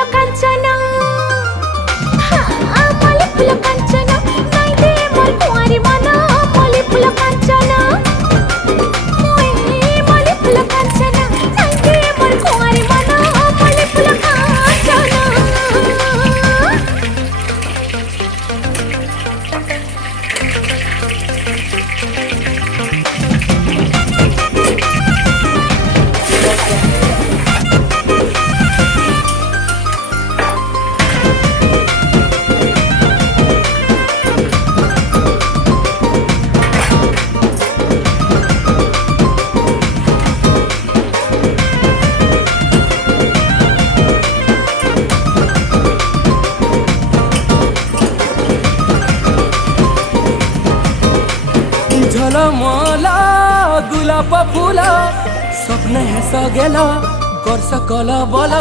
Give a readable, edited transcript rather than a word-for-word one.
फुल कांचना मल्ली फुल कांचना नाई दे मोर कुंवारी मन मल्ली फुल कांचना मल्ली फुल कांचना नाई दे मोर कुंवारी मन मल्ली फुल कांचना झलमला गुलाब फुला स्वप्न हे सगेला कर सकल बला